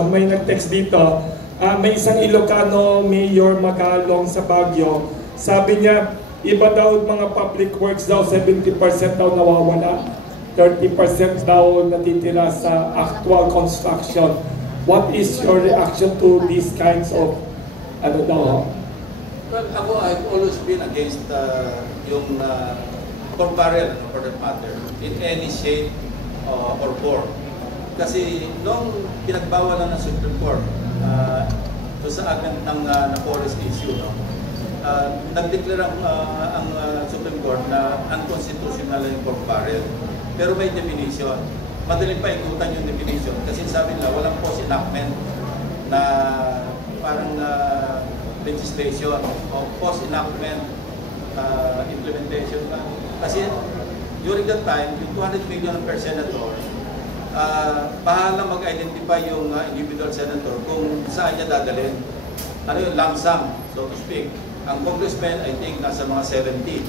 May nag-text dito, may isang Ilocano Mayor Magalong sa Baguio. Sabi niya, iba daw mga public works daw, 70% daw nawawala, 30% daw natitira sa actual construction. What is your reaction to these kinds of, ano daw? Well, ako, I've always been against yung comparison, for that matter, in any shape or form. Kasi nung pinagbawalan ng Supreme Court sa akin ng forest issue, nagdeklara ang Supreme Court na unconstitutional yung comparison. Pero may definition. Madaling pa ikutan yung definition kasi sabi nila walang post enactment na parang legislation o post enactment implementation. Kasi during that time, yung 200 million per senator, bahala mag-identify yung individual senator kung saan niya dadalhin. Ano yung lump sum, so to speak. Ang congressman, I think, nasa mga 70.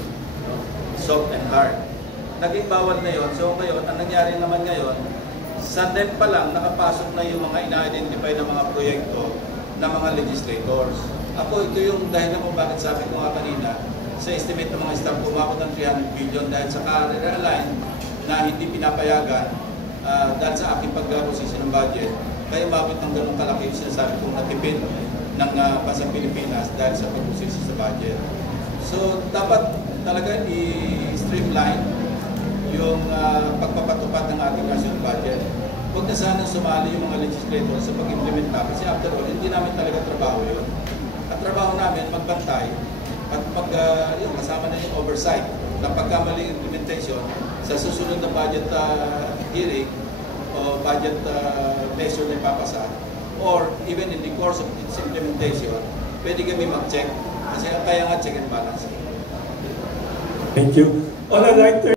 Soft and hard. Naging bawal na yon. So ngayon, ang nangyari naman ngayon, sa NEP pa lang, nakapasok na yung mga ina-identify na mga proyekto ng mga legislators. Ako, ito yung dahilan kung bakit sabi ko nga kanina, sa estimate ng mga staff, kumabot ng 300 billion dahil sa ka-realign na hindi pinapayagan dahil sa aking pag-posisyon ng budget, kaya mabit ng ganong kalaki yung sinasabi kong natipid ng Bansang Pilipinas dahil sa pag-posisyon sa budget. So, dapat talaga i-streamline yung pagpapatupad ng ating national budget. Huwag na sana sumali yung mga legislator sa pag-implement na kasi after all, hindi namin talaga trabaho yun. At trabaho namin, magbantay at kasama na yung oversight ng pagkamaling implementation sa susunod na budget hearing o budget measure na ipapasa or even in the course of its implementation, pwede kami mag-check kasi kaya nga check and balance. Thank you. On a lighter